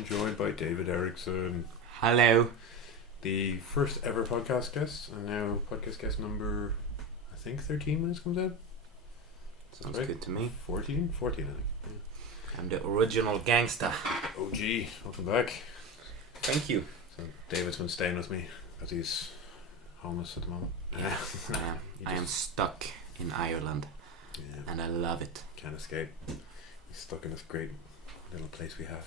I'm joined by David Eriksson. Hello. The first ever podcast guest, and now podcast guest number, I think 13 when this comes out. Sounds right? Good to me. 14, I think. Yeah. I'm the original gangster. OG, welcome back. Thank you. So David's been staying with me as he's homeless at the moment. Yeah, I am stuck in Ireland, and I love it. Can't escape. He's stuck in this great little place we have.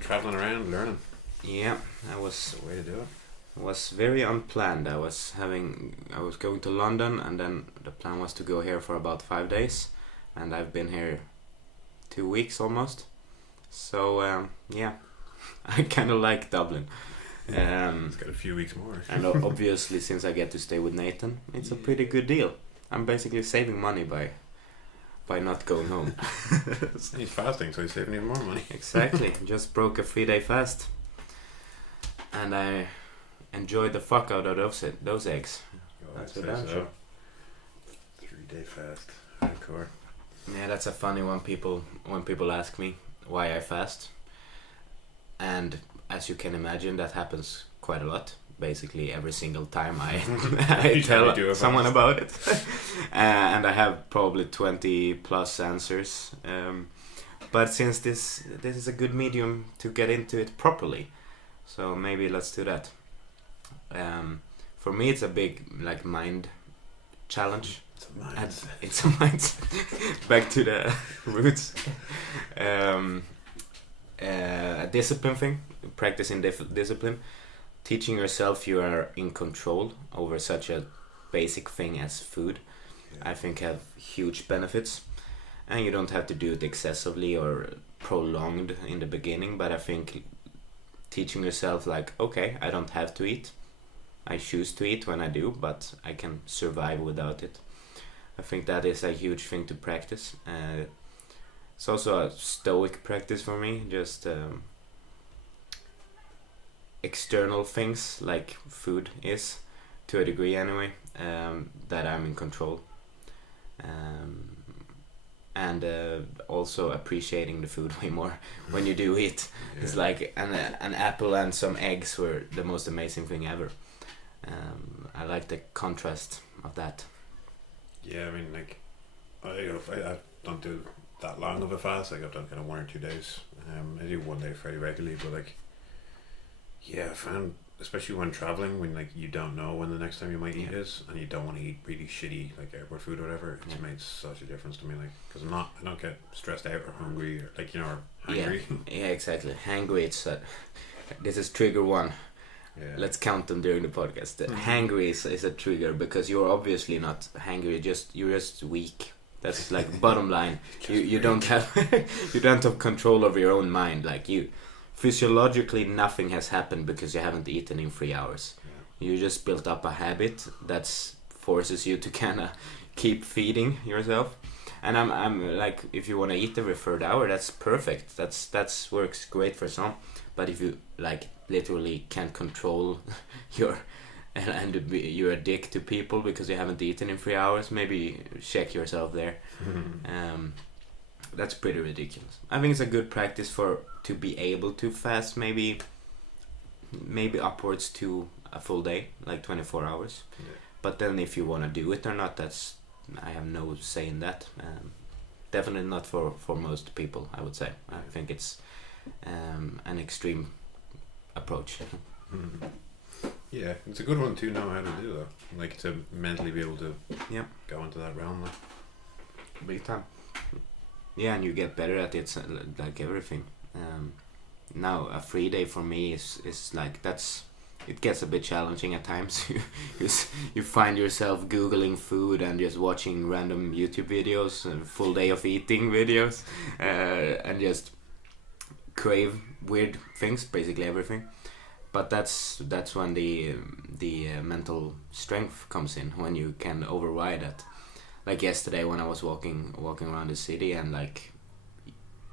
Traveling around, learning. Yeah, that was the way to do it. It was very unplanned. I was going to London, and then the plan was to go here for about 5 days, and I've been here 2 weeks almost. So I kind of like Dublin. It's got a few weeks more. And obviously, since I get to stay with Nathan, it's a pretty good deal. I'm basically saving money by not going home. He's fasting, so he's saving even more money. Exactly. Just broke a 3-day fast, and I enjoyed the fuck out of those eggs. That's what I'm sure. 3-day fast, hardcore. Yeah, that's a funny one. When people ask me why I fast, and as you can imagine, that happens quite a lot. Basically, every single time I tell someone about it, and I have probably 20 plus answers. But since this is a good medium to get into it properly, so maybe let's do that. For me, it's a big mind challenge. It's a mind. Back to the roots. A discipline thing, practicing discipline. Teaching yourself you are in control over such a basic thing as food, I think have huge benefits. And you don't have to do it excessively or prolonged in the beginning, but I think teaching yourself okay, I don't have to eat. I choose to eat when I do, but I can survive without it. I think that is a huge thing to practice. It's also a stoic practice for me, just external things like food is, to a degree anyway, that I'm in control, and also appreciating the food way more when you do eat. Yeah. It's like an apple and some eggs were the most amazing thing ever. I like the contrast of that. Yeah, I mean, I don't do that long of a fast. I've done kind of 1 or 2 days. I do 1 day fairly regularly, but I found, especially when traveling, when you don't know when the next time you might eat is, and you don't want to eat really shitty airport food or whatever. It's made such a difference to me, because I don't get stressed out or hungry or or hangry. Yeah, exactly. Hangry. It's this is trigger 1. Yeah. Let's count them during the podcast. Hangry is a trigger because you're obviously not hangry. You're just weak. That's bottom line. You don't have you don't have control over your own mind. Physiologically, nothing has happened because you haven't eaten in 3 hours. Yeah. You just built up a habit that forces you to kind of keep feeding yourself. And I'm if you want to eat every 3rd hour, that's perfect. That's works great for some. But if you literally can't control you're a dick to people because you haven't eaten in 3 hours, maybe check yourself there. That's pretty ridiculous. I think it's a good practice to be able to fast maybe upwards to a full day, 24 hours. Yeah. But then if you want to do it or not, I have no say in that. Definitely not for most people, I would say. I think it's an extreme approach. Yeah, it's a good one to know how to do that. To mentally be able to go into that realm. Big time. Yeah, and you get better at it, like everything. Now a 3 day for me is it gets a bit challenging at times. you find yourself googling food and just watching random YouTube videos, a full day of eating videos, and just crave weird things, basically everything. But that's when the mental strength comes in, when you can override that. Like yesterday when I was walking around the city and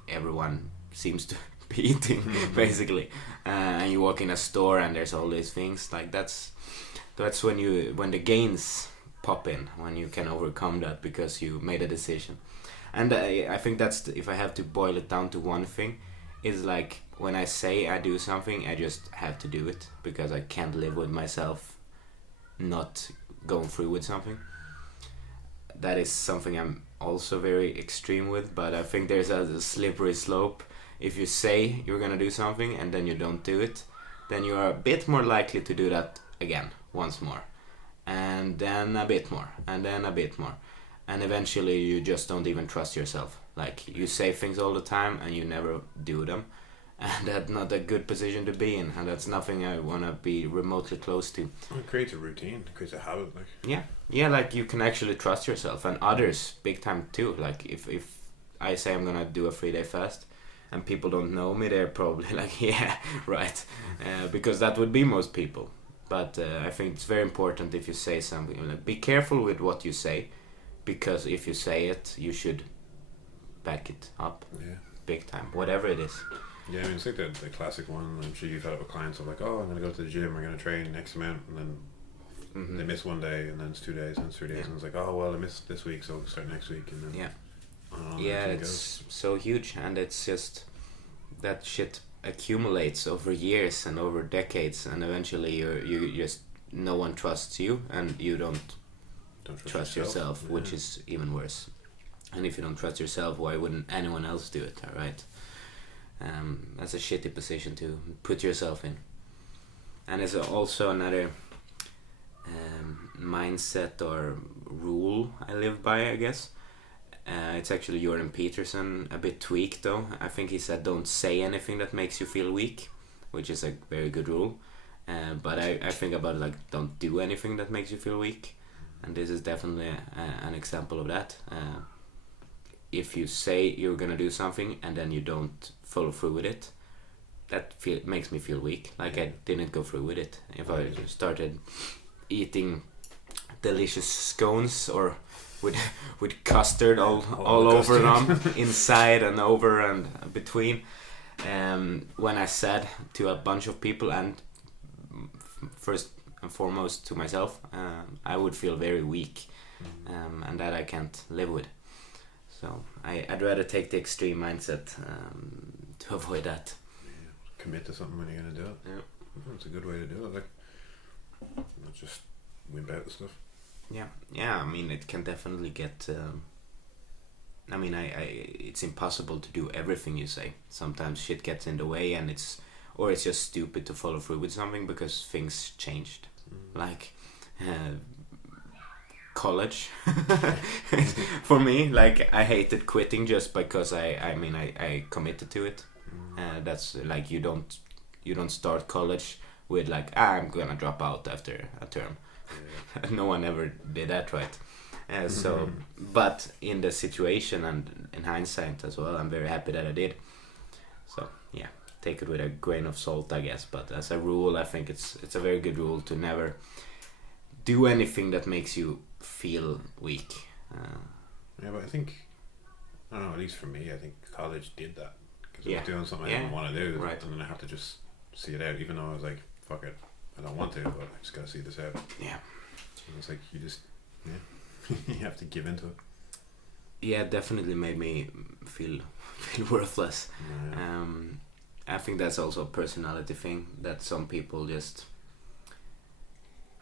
everyone seems to be eating basically, and you walk in a store and there's all these things, that's when the gains pop in, when you can overcome that because you made a decision. And I think that's if I have to boil it down to one thing, is like when I say I do something, I just have to do it because I can't live with myself not going through with something. That is something I'm also very extreme with, but I think there's a slippery slope. If you say you're gonna do something and then you don't do it, then you are a bit more likely to do that again, once more, and then a bit more, and then a bit more, and eventually you just don't even trust yourself. Like, you say things all the time and you never do them, and that's not a good position to be in, and that's nothing I want to be remotely close to. Well, it creates a routine, it creates a habit, like. Yeah, like you can actually trust yourself, and others big time too. Like if I say I'm gonna do a 3-day fast and people don't know me, they're probably like, yeah, right, because that would be most people. But I think it's very important, if you say something, like, be careful with what you say, because if you say it, you should back it up. Yeah. Big time, whatever it is. Yeah, I mean, it's like the classic one. I'm sure you've had it with clients of like, oh, I'm going to go to the gym, I'm going to train X amount, and then they miss one day, and then it's 2 days, and it's 3 days, and it's like, oh, well, I missed this week, so we'll start next week. And then it's so huge, and it's just that shit accumulates over years and over decades, and eventually you just, no one trusts you, and you don't trust yourself, which is even worse. And if you don't trust yourself, why wouldn't anyone else do it, right? That's a shitty position to put yourself in. And it's also another mindset or rule I live by, I guess. It's actually Jordan Peterson, a bit tweaked though. I think he said don't say anything that makes you feel weak, which is a very good rule. But I think about it like, don't do anything that makes you feel weak. And this is definitely an example of that. If you say you're gonna do something and then you don't follow through with it, that makes me feel weak. Like, I didn't go through with it. If I started eating delicious scones or with custard all over them, inside and over and between, when I said to a bunch of people, and first and foremost to myself, I would feel very weak, and that I can't live with. So I'd rather take the extreme mindset to avoid that. Yeah. Commit to something when you're going to do it. Yeah. That's a good way to do it. Like, not just wimp out the stuff. Yeah. I mean, it can definitely get. I mean, it's impossible to do everything you say. Sometimes shit gets in the way, and it's just stupid to follow through with something because things changed. Like. College for me, like, I hated quitting just because I committed to it. That's like, you don't start college with like, I'm gonna drop out after a term. No one ever did that, right? So but in the situation and in hindsight as well, I'm very happy that I did. So yeah, take it with a grain of salt, I guess, but as a rule, I think it's a very good rule to never do anything that makes you feel weak. Yeah, but I think, I don't know, at least for me, I think college did that. Because I was doing something I didn't want to do, right, and then I have to just see it out, even though I was like, fuck it, I don't want to, but I just gotta see this out. Yeah. And it's like, you just, you have to give into it. Yeah, it definitely made me feel worthless. Yeah. I think that's also a personality thing, that some people just...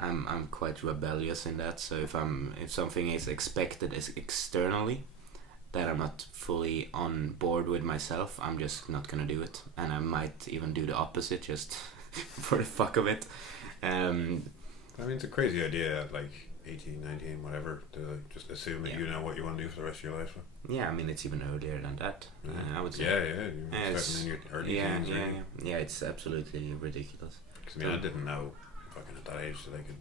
I'm quite rebellious in that. So if something is expected as externally, that I'm not fully on board with myself, I'm just not gonna do it, and I might even do the opposite just for the fuck of it. I mean, it's a crazy idea at like 18, 19, whatever, to like just assume that you know what you want to do for the rest of your life. Yeah, I mean, it's even earlier than that. I would say. You're starting in your early teens. Yeah, it's absolutely ridiculous. Because I mean, I didn't know fucking at that age that I could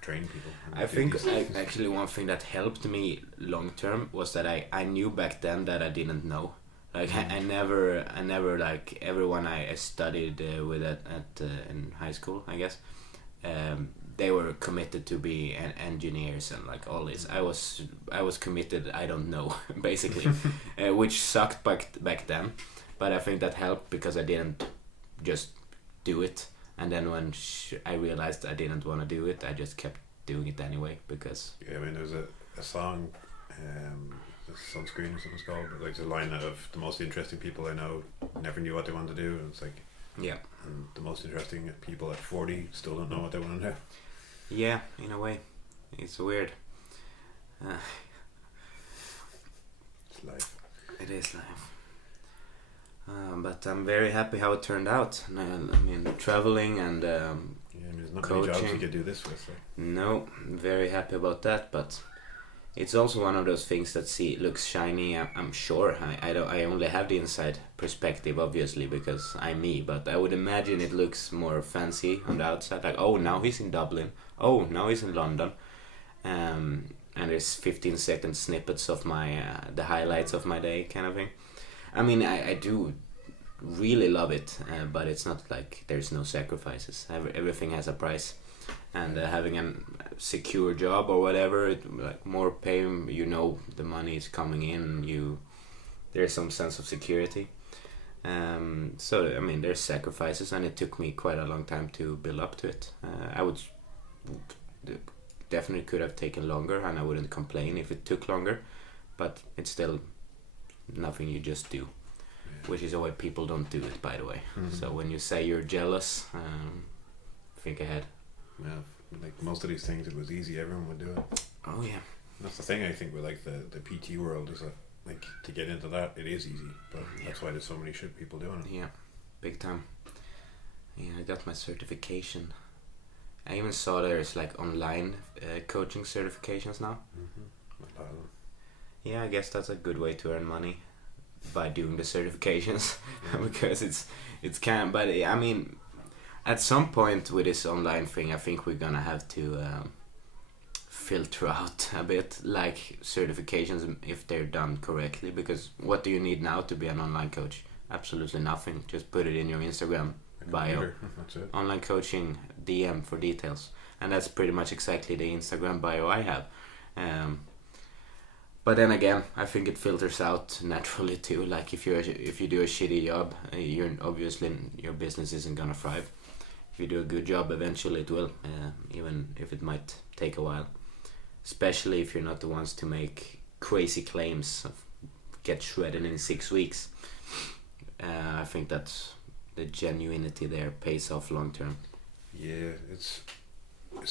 train people. I think actually one thing that helped me long term was that I knew back then that I didn't know. Like I never like everyone I studied with at in high school, I guess. They were committed to be engineers and like all this. I was committed. I don't know, basically, which sucked back then. But I think that helped because I didn't just do it. And then when I realized I didn't want to do it, I just kept doing it anyway because... Yeah, I mean, there's a song, the sunscreen or something it's called, but like the line out of the most interesting people I know never knew what they wanted to do, and it's like, yeah, and the most interesting people at 40 still don't know what they want to do. Yeah, in a way, it's weird. It's life. It is life. But I'm very happy how it turned out. I mean, traveling and Yeah, I mean, there's not coaching. many jobs you could do this with. Like. No, very happy about that. But it's also one of those things that looks shiny. I'm sure. I only have the inside perspective, obviously, because I'm me. But I would imagine it looks more fancy on the outside. Like, oh, now he's in Dublin. Oh, now he's in London. And there's 15-second snippets of my the highlights of my day, kind of thing. I mean, I do really love it, but it's not like there's no sacrifices. Everything has a price, and having a secure job or whatever, like more pay, you know, the money is coming in. There's some sense of security. So I mean, there's sacrifices, and it took me quite a long time to build up to it. I would definitely could have taken longer, and I wouldn't complain if it took longer, but it's still nothing you just do, which is why people don't do it, by the way. So when you say you're jealous, think ahead. Yeah, like most of these things, it was easy, everyone would do it. Oh yeah. That's the thing I think with like the PT world is that like to get into that it is easy, but that's why there's so many shit people doing it. Yeah, big time. Yeah, I got my certification. I even saw there's like online coaching certifications now. Yeah, I guess that's a good way to earn money by doing the certifications because it's kind. But I mean, at some point with this online thing, I think we're gonna have to filter out a bit, like certifications if they're done correctly. Because what do you need now to be an online coach? Absolutely nothing. Just put it in your Instagram bio. That's it. Online coaching DM for details, and that's pretty much exactly the Instagram bio I have. But then again, I think it filters out naturally too. Like if you do a shitty job, you're obviously your business isn't gonna thrive. If you do a good job, eventually it will, even if it might take a while. Especially if you're not the ones to make crazy claims of get shredded in 6 weeks. I think that's the genuinity there pays off long term. Yeah, it's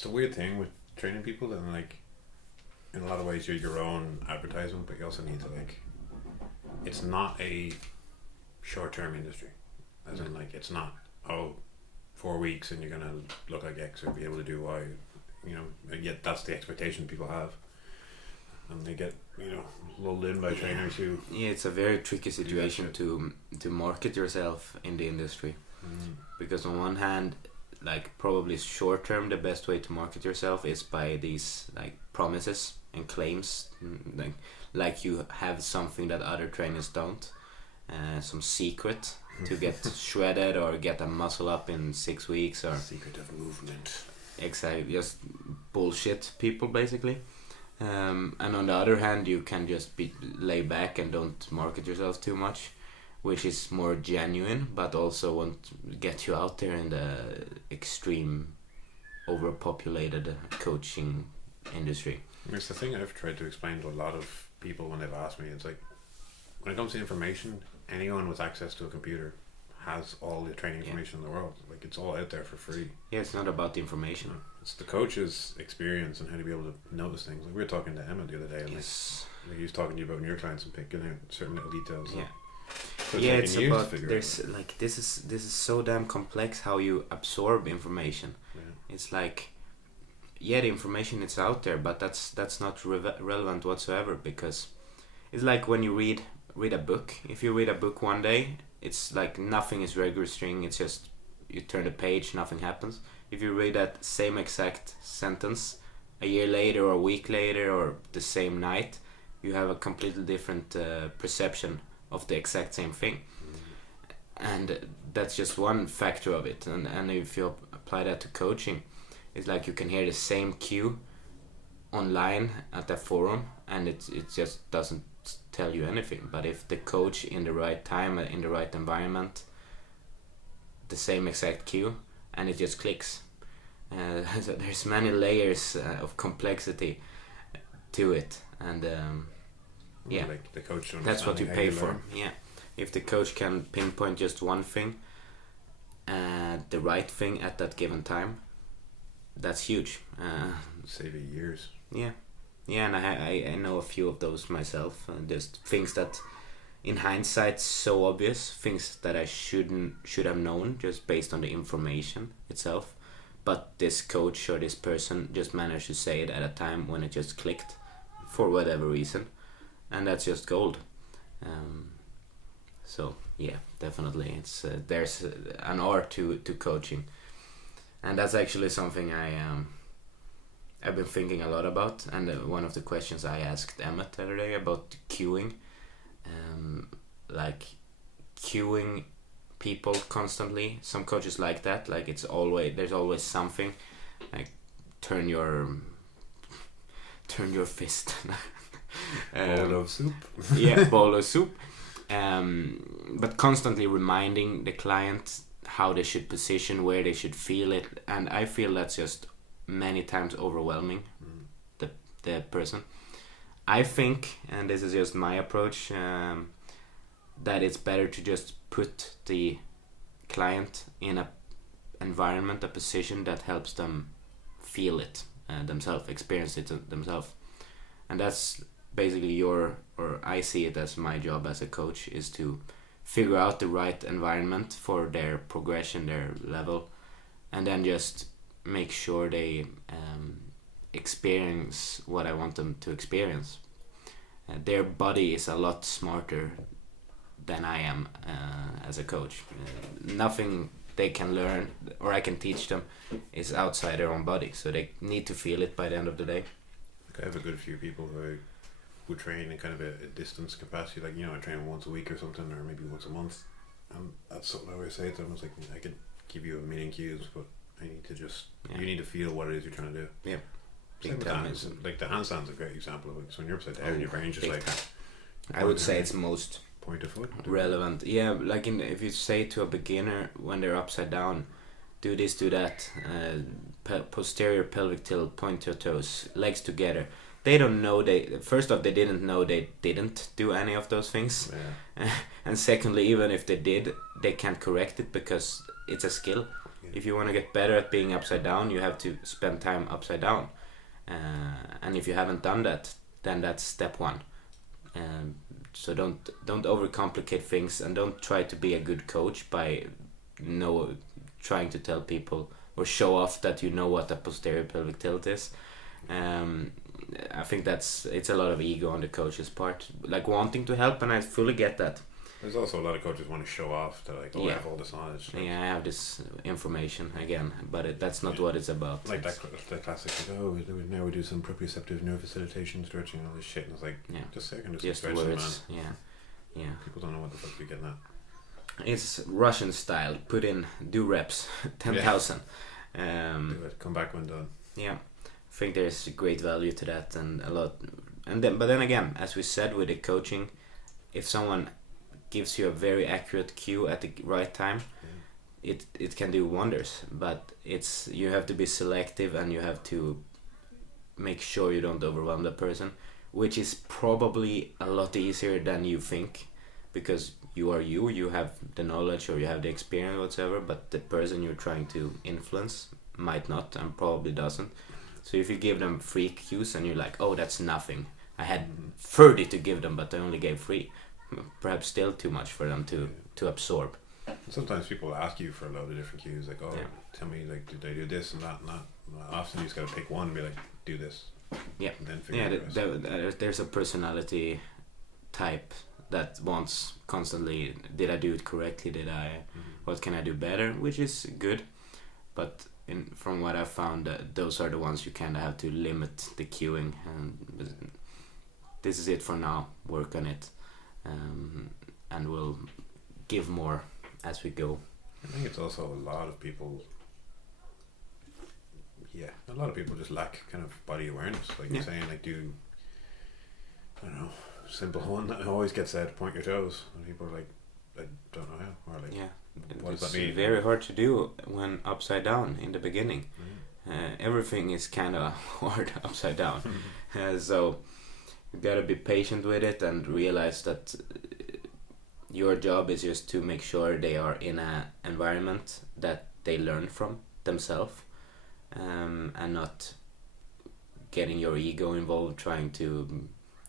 the weird thing with training people, and like in a lot of ways you're your own advertisement, but you also need to like, it's not a short-term industry, as in like it's not 4 weeks and you're gonna look like X or be able to do Y, you know, and yet that's the expectation people have, and they get, you know, lulled in by trainers who... Yeah, it's a very tricky situation to market yourself in the industry. Because on one hand, like probably short term, the best way to market yourself is by these like promises and claims, like you have something that other trainers don't, some secret to get shredded or get a muscle up in 6 weeks, or secret of movement. Exactly, just bullshit people basically. And on the other hand, you can just lay back and don't market yourself too much, which is more genuine, but also won't get you out there in the extreme, overpopulated coaching industry. It's the thing I've tried to explain to a lot of people when they've asked me. It's like, when it comes to information, anyone with access to a computer has all the training information in the world. Like, it's all out there for free. Yeah, it's not about the information. It's the coach's experience and how to be able to notice things. Like, we were talking to Emma the other day, and like he was talking to you about your clients and picking out certain little details. Yeah. So yeah, it's about there's like this is so damn complex how you absorb information. Yeah. It's like, yeah, the information is out there, but that's not relevant whatsoever, because it's like when you read a book. If you read a book one day, it's like nothing is registering. It's just you turn the page, nothing happens. If you read that same exact sentence a year later or a week later or the same night, you have a completely different perception of the exact same thing. And that's just one factor of it. And if you apply that to coaching, it's like you can hear the same cue online at a forum, and it just doesn't tell you anything. But if the coach in the right time, in the right environment, the same exact cue, and it just clicks. So there's many layers of complexity to it, and Yeah. Like the coach. That's what you pay for. Yeah. If the coach can pinpoint just one thing, the right thing at that given time, that's huge. Save you years. Yeah. Yeah, and I know a few of those myself. Just things that, in hindsight, so obvious. Things that I should have known just based on the information itself. But this coach or this person just managed to say it at a time when it just clicked, for whatever reason, and that's just gold. So yeah, definitely, it's there's an art to coaching, and that's actually something I've been thinking a lot about. And one of the questions I asked Emmett the other day about cueing, like cueing people constantly. Some coaches like that, like there's always something, like turn your fist. Bowl of soup. Yeah, bowl of soup. But constantly reminding the client how they should position, where they should feel it, and I feel that's just many times overwhelming the person. I think, and this is just my approach, that it's better to just put the client in a environment, a position that helps them feel it themselves, experience it themselves. And that's basically I see it as my job as a coach, is to figure out the right environment for their progression, their level, and then just make sure they experience what I want them to experience. Their body is a lot smarter than I am as a coach. Nothing they can learn or I can teach them is outside their own body, so they need to feel it by the end of the day. I have a good few people who train in kind of a distance capacity, like, I train once a week or something, or maybe once a month, and that's something I always say to them. It's like, I could give you a million cues, but I need to just you need to feel what it is you're trying to do. Yeah. Same with hands. Like the handstand's a great example of it. So when you're upside down, your brain's just like I would say it's most point of foot relevant. Yeah, like if you say to a beginner when they're upside down, do this, do that, posterior pelvic tilt, point your toes, legs together. They don't know first off, they didn't know they didn't do any of those things. Yeah. And secondly, even if they did, they can't correct it because it's a skill. Yeah. If you want to get better at being upside down, you have to spend time upside down. And if you haven't done that, then that's step one. So don't overcomplicate things, and don't try to be a good coach by trying to tell people or show off that you know what a posterior pelvic tilt is. I think it's a lot of ego on the coach's part, like wanting to help, and I fully get that. There's also a lot of coaches want to show off. They're like, I have all this knowledge. Like, I have this information again, but that's not what it's about. Like the classic, like, now we do some proprioceptive nerve facilitation, stretching, all this shit. And it's like, just a second, just words. Man. Yeah. People don't know what the fuck you're getting at. It's Russian style. Do reps, 10,000. Do it. Come back when done. Yeah, I think there's great value to that, and a lot. But then again, as we said with the coaching, if someone gives you a very accurate cue at the right time, it can do wonders. But you have to be selective, and you have to make sure you don't overwhelm the person, which is probably a lot easier than you think, because you have the knowledge or you have the experience, whatever, but the person you're trying to influence might not and probably doesn't. So if you give them 3 cues and you're like, oh, that's nothing, I had 30 to give them but I only gave 3, perhaps still too much for them to absorb. Sometimes people ask you for a load of different cues, like, tell me, like, did I do this and that and that? Often you just gotta pick one and be like, do this. Yeah, and then figure there's a personality type that wants constantly, did I do it correctly, what can I do better, which is good, but from what I've found, those are the ones you kind of have to limit the cueing, and this is it for now, work on it, and we'll give more as we go. I think it's also a lot of people just lack kind of body awareness, like you're saying, like I don't know, simple one that always gets said, point your toes, and people are like, I don't know how, or like, what does that mean? It's very hard to do when upside down in the beginning. Everything is kind of hard upside down. So You gotta be patient with it and realize that your job is just to make sure they are in an environment that they learn from themselves, and not getting your ego involved trying to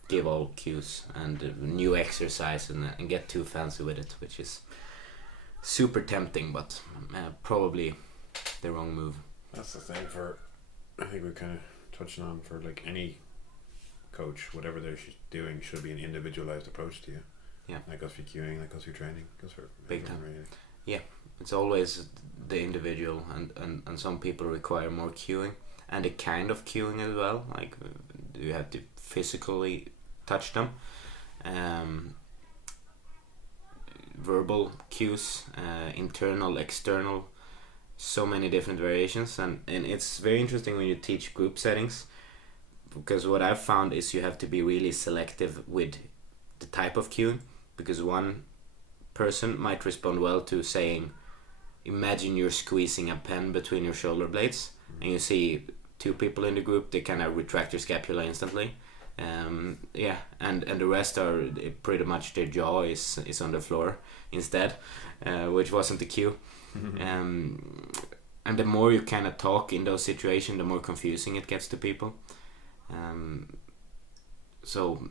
give all cues and new exercise and get too fancy with it, which is super tempting, but probably the wrong move. That's the thing I think we kind of touched on for like any coach, whatever they're doing should be an individualized approach to you. Yeah. That goes for cueing, that goes for training, goes for big time. Really. Yeah, it's always the individual, and some people require more cueing and a kind of cueing as well. Like you have to physically touch them, verbal cues, internal, external, so many different variations, and it's very interesting when you teach group settings, because what I've found is you have to be really selective with the type of cueing, because one person might respond well to saying, imagine you're squeezing a pen between your shoulder blades, and you see two people in the group, they kind of retract your scapula instantly. And the rest are pretty much their jaw is on the floor instead, which wasn't the cue. And the more you kind of talk in those situations, the more confusing it gets to people. So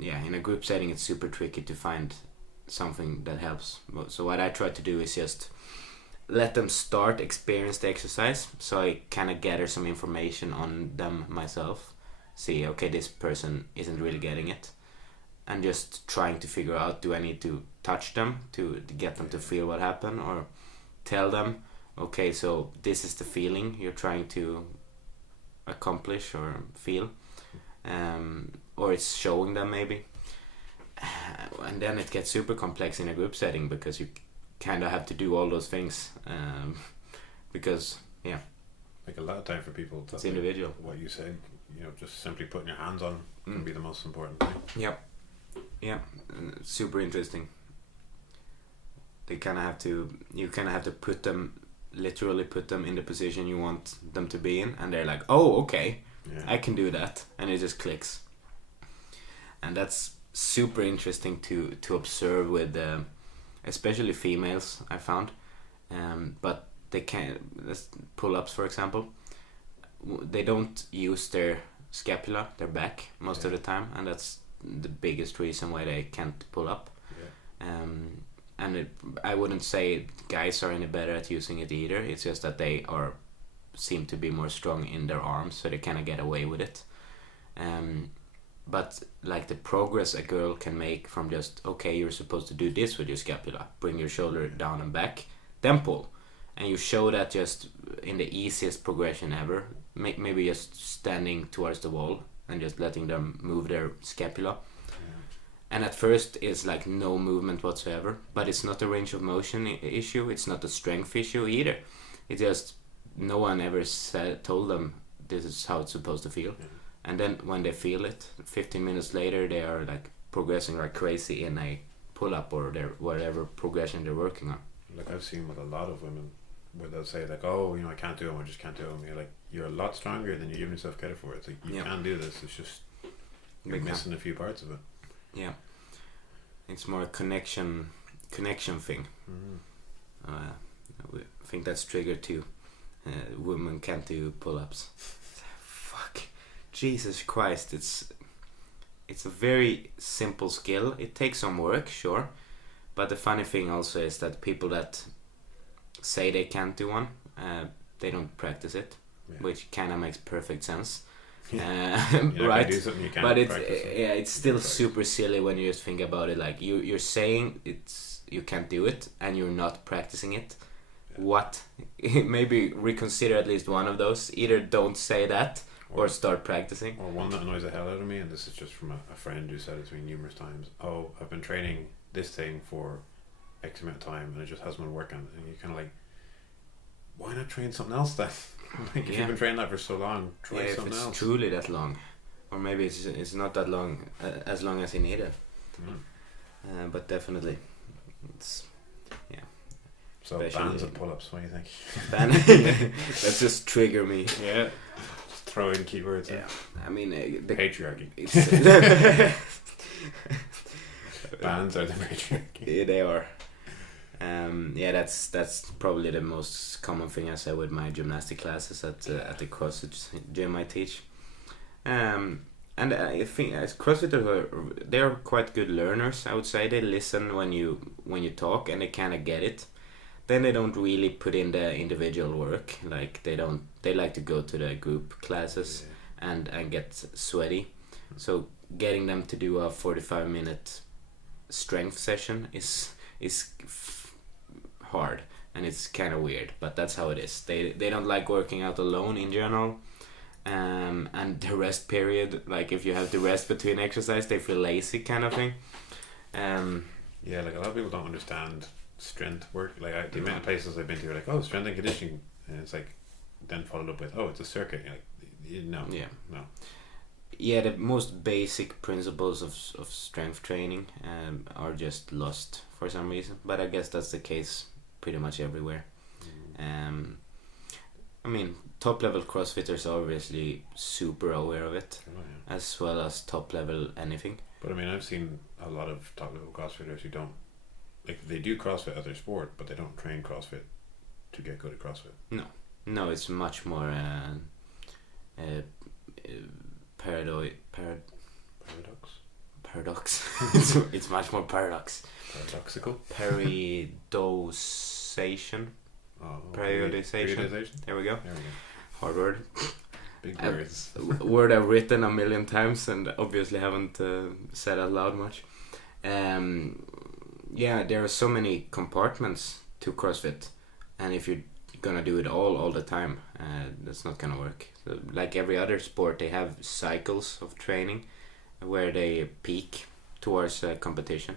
in a group setting, it's super tricky to find something that helps. So what I try to do is just let them experience the exercise, so I kind of gather some information on them myself. See, okay, this person isn't really getting it, and just trying to figure out, do I need to touch them to get them to feel what happened, or tell them, okay, so this is the feeling you're trying to accomplish or feel, or it's showing them maybe. And then it gets super complex in a group setting, because you kind of have to do all those things, because like a lot of time for people, it's individual. What you said, just simply putting your hands on can be the most important thing. Super interesting. You kind of have to literally put them in the position you want them to be in, and they're like, oh, okay, I can do that, and it just clicks. And that's super interesting to observe with especially females, I found, but they pull-ups, for example, they don't use their scapula, their back, most of the time, and that's the biggest reason why they can't pull up. I wouldn't say guys are any better at using it either. It's just that they seem to be more strong in their arms, so they kind of get away with it. But like the progress a girl can make from just, okay, you're supposed to do this with your scapula, bring your shoulder down and back, then pull, and you show that just in the easiest progression ever, maybe just standing towards the wall and just letting them move their scapula. And at first it's like no movement whatsoever, but it's not a range of motion issue, it's not a strength issue either. It's just no one ever told them this is how it's supposed to feel. And then when they feel it, 15 minutes later, they are like progressing like crazy in a pull-up or their whatever progression they're working on. Like I've seen with a lot of women where they'll say like, oh, I can't do them, I just can't do them. You're like, you're a lot stronger than you give yourself credit for. It's like, you can do this, it's just you're missing a few parts of it. Yeah. It's more a connection thing. I think that's triggered too. Women can't do pull-ups. Fuck. Jesus Christ, it's a very simple skill. It takes some work, sure, but the funny thing also is that people that say they can't do one, they don't practice it, which kind of makes perfect sense. Right? But it's still super silly when you just think about it. Like you're saying you can't do it, and you're not practicing it. What? Maybe reconsider at least one of those. Either don't say that, or start practicing. Or one that annoys the hell out of me, and this is just from a friend who said it to me numerous times. Oh, I've been training this thing for X amount of time, and it just hasn't been working. And you're kind of like, why not train something else then? Like if you've been training that for so long, try something else. If it's truly that long, or maybe it's not that long, as long as you need it. But definitely, it's So bans of pull-ups. What do you think? Let's just trigger me. Yeah. Just throw in keywords. Yeah, I mean the patriarchy. Bands are the patriarchy. Yeah, they are. Yeah, that's probably the most common thing I say with my gymnastic classes at the CrossFit gym I teach. And I think as CrossFitters they're quite good learners. I would say they listen when you talk and they kind of get it. Then they don't really put in the individual work. Like they like to go to the group classes and get sweaty. So getting them to do a 45-minute strength session is hard, and it's kind of weird, but that's how it is. They don't like working out alone in general, and the rest period, like if you have to rest between exercise, they feel lazy kind of thing. Yeah, like a lot of people don't understand strength work. Like the amount of places I've been to are like, oh, strength and conditioning, and it's like then followed up with, oh, it's a circuit. You're like, no. Yeah, the most basic principles of strength training are just lost for some reason, but I guess that's the case pretty much everywhere. I mean, top level CrossFitters are obviously super aware of it, as well as top level anything. But I mean, I've seen a lot of top level CrossFitters who don't, like, they do CrossFit as their sport, but they don't train CrossFit to get good at CrossFit. No, it's much more paradox. It's much more paradox. Paradoxical. Periodization. Periodization. There we go. Hard word. Big words. Word I've written a million times and obviously haven't said out loud much. Yeah, there are so many compartments to CrossFit, and if you're gonna do it all the time, that's not gonna work. So, like every other sport, they have cycles of training where they peak towards a competition,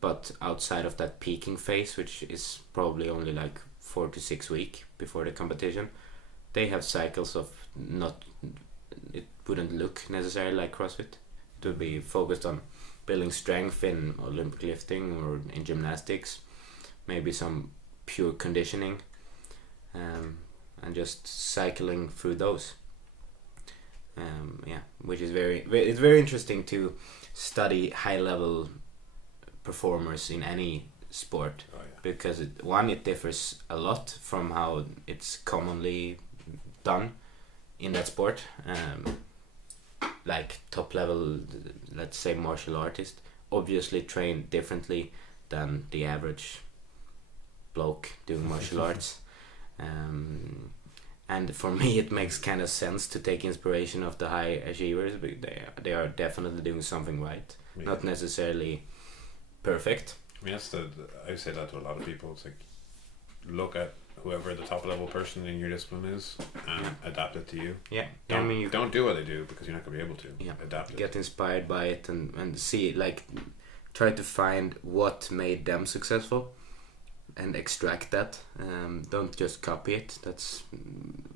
but outside of that peaking phase, which is probably only like 4 to 6 weeks before the competition, they have cycles of it wouldn't look necessarily like CrossFit. It would be focused on building strength in Olympic lifting or in gymnastics, maybe some pure conditioning, and just cycling through those. Which is it's very interesting to study high level performers in any sport, because it differs a lot from how it's commonly done in that sport. Like top level, let's say martial artist, obviously train differently than the average bloke doing martial arts. And for me it makes kind of sense to take inspiration of the high achievers, but they are definitely doing something right. Not necessarily perfect. I mean, I say that to a lot of people. It's like, look at whoever the top level person in your discipline is and adapt it to you. Yeah. Don't do what they do, because you're not going to be able to. Yeah. Adapt it. Get inspired by it and see, like, try to find what made them successful and extract that. Don't just copy it. That's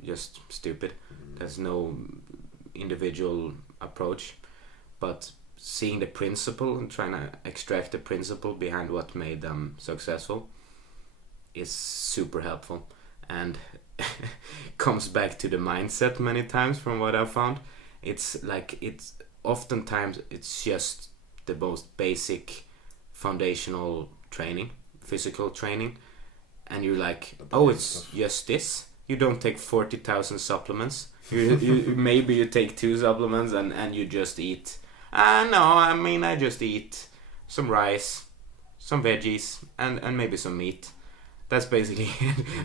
just stupid. There's no individual approach, but seeing the principle and trying to extract the principle behind what made them successful is super helpful, and comes back to the mindset many times from what I've found. It's oftentimes it's just the most basic foundational training, physical training, and you're like, oh, it's just this. You don't take 40,000 supplements. You maybe you take 2 supplements and you just eat. I just eat some rice, some veggies, and maybe some meat. That's basically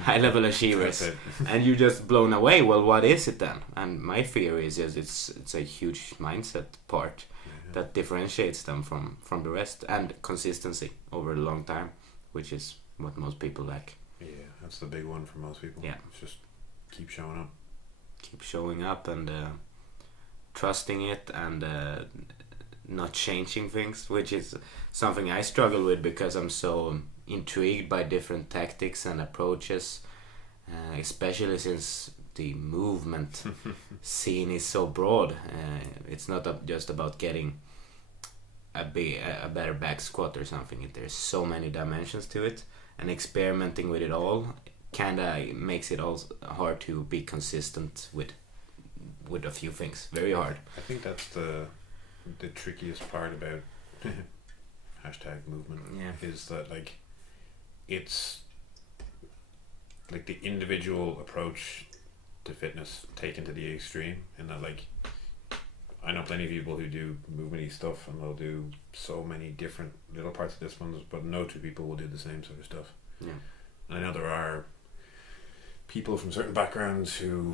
high level achievers. And you're just blown away. Well, what is it then? And my theory is it's a huge mindset part that differentiates them from the rest, and consistency over a long time, which is what most people lack. Yeah, that's the big one for most people. Yeah. It's just keep showing up. Keep showing up and trusting it, and not changing things, which is something I struggle with because I'm so intrigued by different tactics and approaches, especially since the movement scene is so broad. It's not just about getting a better back squat or something. There's so many dimensions to it, and experimenting with it all kinda makes it all hard to be consistent with. with a few things. Very hard. I think that's the trickiest part about hashtag movement. Yeah. Is that like it's like the individual approach to fitness taken to the extreme, and that like I know plenty of people who do movement-y stuff and they'll do so many different little parts of disciplines, but no two people will do the same sort of stuff. Yeah. And I know there are people from certain backgrounds who,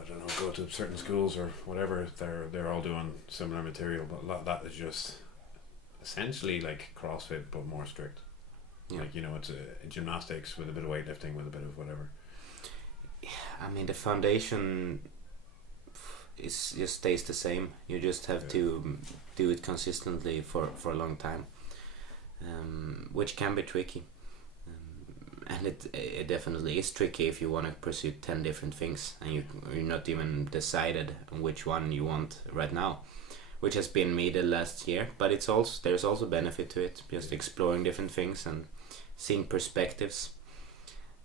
I don't know, go to certain schools or whatever, they're all doing similar material, but a lot of that is just essentially like CrossFit but more strict. Yeah. Like, you know, it's a gymnastics with a bit of weightlifting with a bit of whatever. I mean, the foundation just stays the same. You just have to do it consistently for a long time, which can be tricky. And it definitely is tricky if you want to pursue 10 different things and you're not even decided on which one you want right now, which has been me the last year. But there's also benefit to it, just exploring different things and seeing perspectives.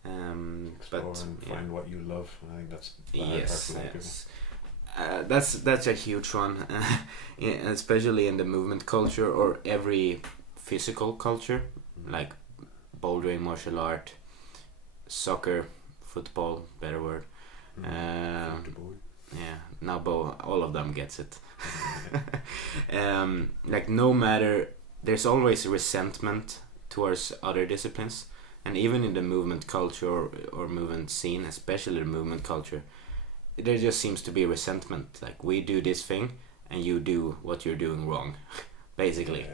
Explore and find what you love. I think that's the hard part for a lot of people. That's a huge one, especially in the movement culture or every physical culture, like bouldering, martial art, soccer, football, better word. Yeah, now all of them gets it. Like no matter, there's always resentment towards other disciplines, and even in the movement culture or movement scene, especially the movement culture, there just seems to be resentment. Like, we do this thing and you do what you're doing wrong, basically.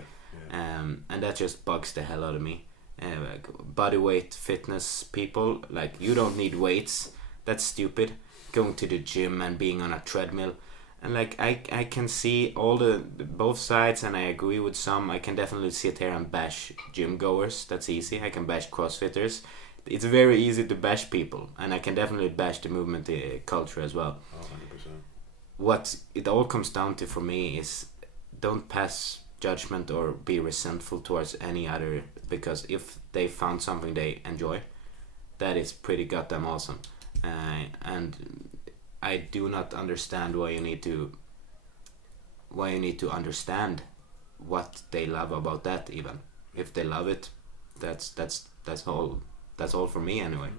And that just bugs the hell out of me. Like body weight fitness people, like, you don't need weights, that's stupid. Going to the gym and being on a treadmill, and like I can see all the both sides, and I agree with some. I can definitely sit here and bash gym goers, that's easy. I can bash CrossFitters, it's very easy to bash people, and I can definitely bash the movement culture as well. 100%. What it all comes down to for me is, don't pass judgment or be resentful towards any other, because if they found something they enjoy, that is pretty goddamn awesome. And I do not understand why you need to understand what they love about that. Even if they love it, that's all for me anyway.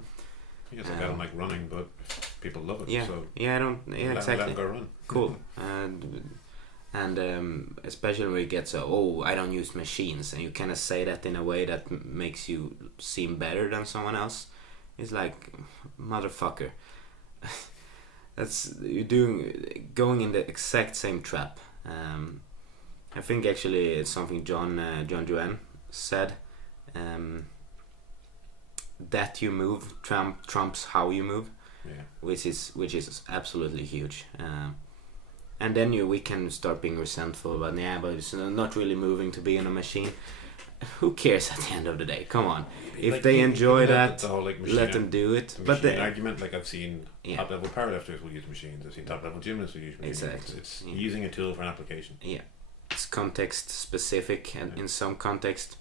Yes, I don't like running, but people love it. Yeah, so I don't. Yeah, exactly. Let them go run. Cool. And especially when it gets I don't use machines, and you kind of say that in a way that makes you seem better than someone else. It's like, motherfucker, you're going in the exact same trap. I think actually it's something John Joanne said, that you move trumps how you move. Yeah. which is absolutely huge. And then we can start being resentful about, but it's not really moving to be in a machine. Who cares at the end of the day? Come on, if like, they enjoy that, the whole, like, let them do it. But the argument, like, I've seen top level powerlifters will use machines. I've seen top level gymnasts will use machines. Exactly. It's using a tool for an application. Yeah, it's context specific, and in some context,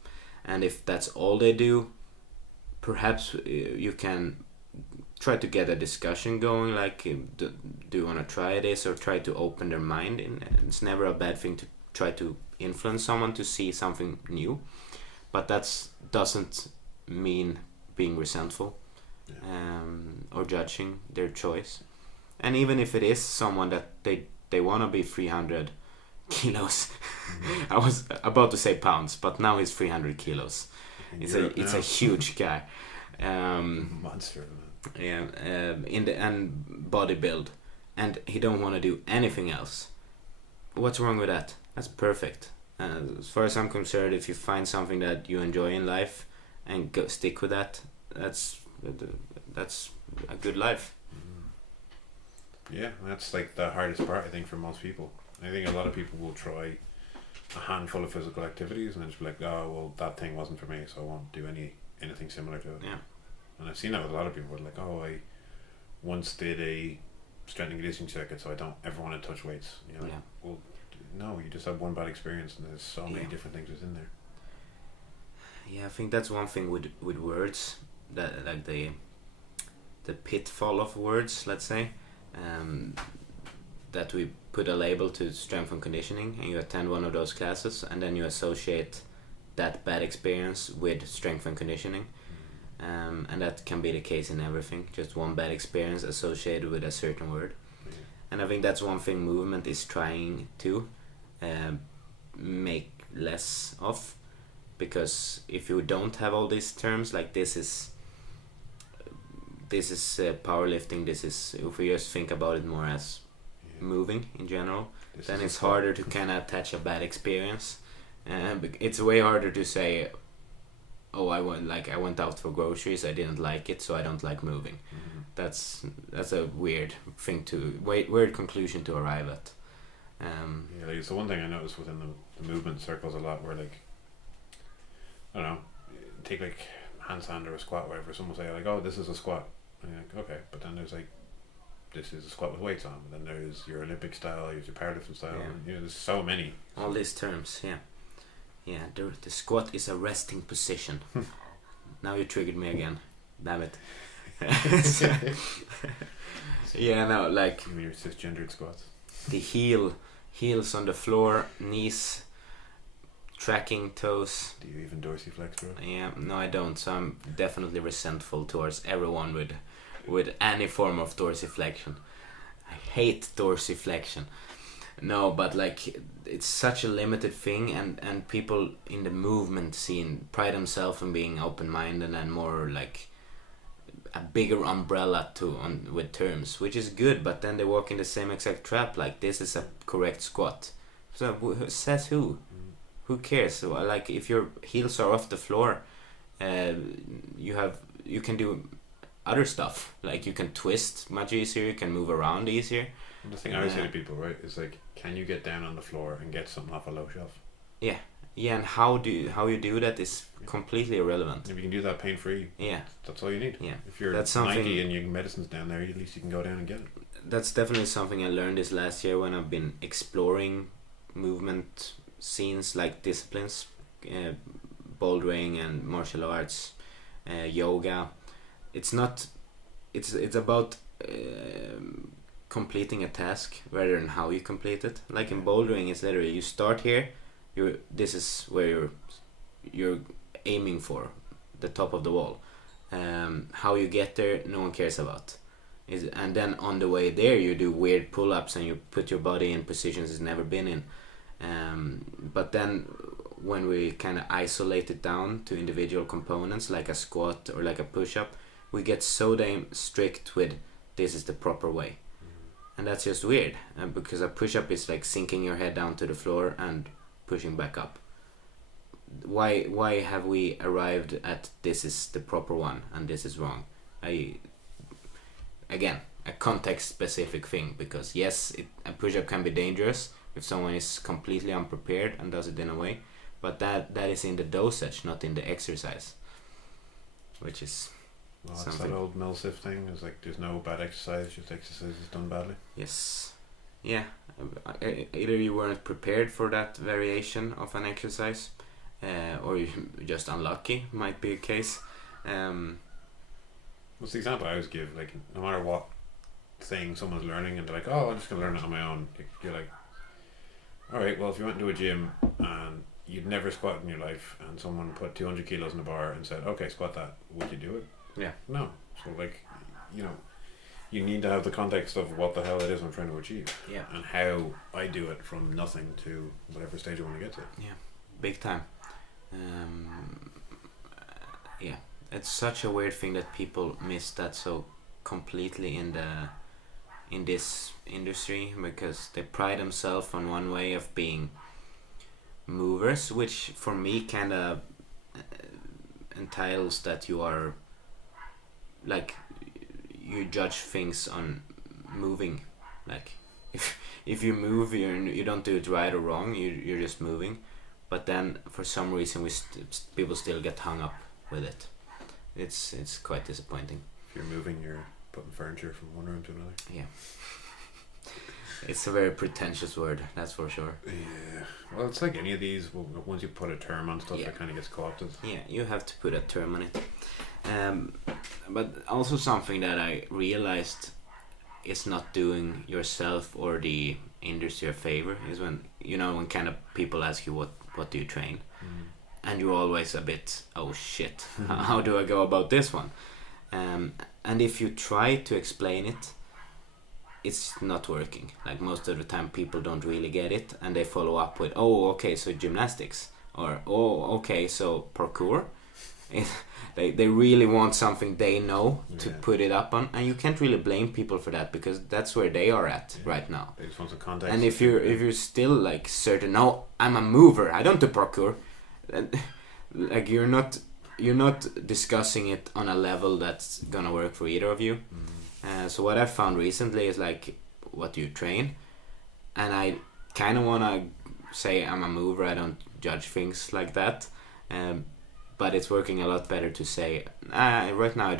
and if that's all they do, perhaps you can try to get a discussion going, like, do you want to try this, or try to open their mind. It's never a bad thing to try to influence someone to see something new, but that doesn't mean being resentful, or judging their choice. And even if it is someone that they want to be 300 kilos, I was about to say pounds, but now he's 300 kilos. It's a huge guy. Monster. And body build, and he don't want to do anything else. What's wrong with that? That's perfect. As far as I'm concerned, if you find something that you enjoy in life and stick with that, that's a good life. Yeah, that's like the hardest part, I think, for most people. I think a lot of people will try a handful of physical activities and then just be like, oh, well, that thing wasn't for me, so I won't do anything similar to it. Yeah. And I've seen that with a lot of people. Like, oh, I once did a strength and conditioning circuit, so I don't ever want to touch weights. You know, well, no, you just have one bad experience, and there's so many different things within there. Yeah, I think that's one thing with words, that like the pitfall of words, let's say. that we put a label to strength and conditioning, and you attend one of those classes, and then you associate that bad experience with strength and conditioning. And that can be the case in everything. Just one bad experience associated with a certain word. And I think that's one thing movement is trying to make less of. Because if you don't have all these terms, like this is powerlifting, this is, if we just think about it more as moving in general, then it's harder to kind of attach a bad experience. It's way harder to say, oh, I went out for groceries, I didn't like it, so I don't like moving. That's a weird thing weird conclusion to arrive at. Like it's the one thing I noticed within the movement circles a lot, where like, I don't know, take like handstand or a squat, whatever. Someone will say like, oh, this is a squat, and you're like, okay, but then there's like, this is a squat with weights on. Then there's your Olympic style, there's your powerlifting style. And, there's so many. All these terms, yeah. The squat is a resting position. Now you triggered me again. Damn it. Yeah, no, like. You mean your cisgendered squats? The heels on the floor, knees tracking toes. Do you even dorsiflex, bro? Yeah, no, I don't. So I'm definitely resentful towards everyone with any form of dorsiflexion. I hate dorsiflexion. No, but like it's such a limited thing, and people in the movement scene pride themselves on being open-minded and more like a bigger umbrella with terms, which is good, but then they walk in the same exact trap, like this is a correct squat. So says who? Who cares? So, like if your heels are off the floor, you can do other stuff, like you can twist much easier, you can move around easier. The thing I always say to people, right, is like, can you get down on the floor and get something off a low shelf? Yeah, and how you do that is completely irrelevant. If you can do that pain free, that's all you need. Yeah, if you're 90 and your medicine's down there, at least you can go down and get it. That's definitely something I learned this last year when I've been exploring movement scenes, like disciplines, bouldering and martial arts, yoga. It's about completing a task rather than how you complete it. Like in bouldering, it's literally you start here, this is where you're aiming for, the top of the wall. How you get there, no one cares about. And then on the way there, you do weird pull-ups and you put your body in positions it's never been in. But then when we kind of isolate it down to individual components, like a squat or like a push-up, we get so damn strict with this is the proper way. And that's just weird, because a push-up is like sinking your head down to the floor and pushing back up. Why have we arrived at this is the proper one and this is wrong? Again, a context-specific thing, because yes, a push-up can be dangerous if someone is completely unprepared and does it in a way, but that is in the dosage, not in the exercise, which is that's that old Milsif thing. It's like there's no bad exercise, just exercise is done badly. Yes. Yeah. Either you weren't prepared for that variation of an exercise, or you're just unlucky, might be a case. What's the example I always give? Like, no matter what thing someone's learning and they're like, oh, I'm just going to learn it on my own. You're like, alright, well, if you went to a gym and you'd never squatted in your life and someone put 200 kilos in the bar and said, okay, squat that, would you do it? Yeah. No. So, like, you need to have the context of what the hell it is I'm trying to achieve. Yeah. And how I do it from nothing to whatever stage I want to get to. Yeah. Big time. Yeah. It's such a weird thing that people miss that so completely in this industry, because they pride themselves on one way of being movers, which for me kind of entails that you are like you judge things on moving. Like if you move, you don't do it right or wrong. You're just moving, but then for some reason people still get hung up with it. It's quite disappointing. If you're moving, you're putting furniture from one room to another. Yeah. It's a very pretentious word, that's for sure. Yeah. Well, it's like any of these. Once you put a term on stuff, it kind of gets co-opted. Yeah, you have to put a term on it. But also something that I realized is not doing yourself or the industry a favor is when, you know, when kind of people ask you what do you train, and you're always a bit, oh shit, how do I go about this one? And if you try to explain it, it's not working. Like most of the time people don't really get it, and they follow up with, oh okay, so gymnastics, or oh okay, so parkour. They really want something they know to put it up on, and you can't really blame people for that, because that's where they are at right now. They just want some context. And if you're still like certain, no, I'm a mover, I don't do parkour, like you're not discussing it on a level that's gonna work for either of you. So what I've found recently is like, what do you train? And I kind of wanna say I'm a mover, I don't judge things like that. But it's working a lot better to say, right now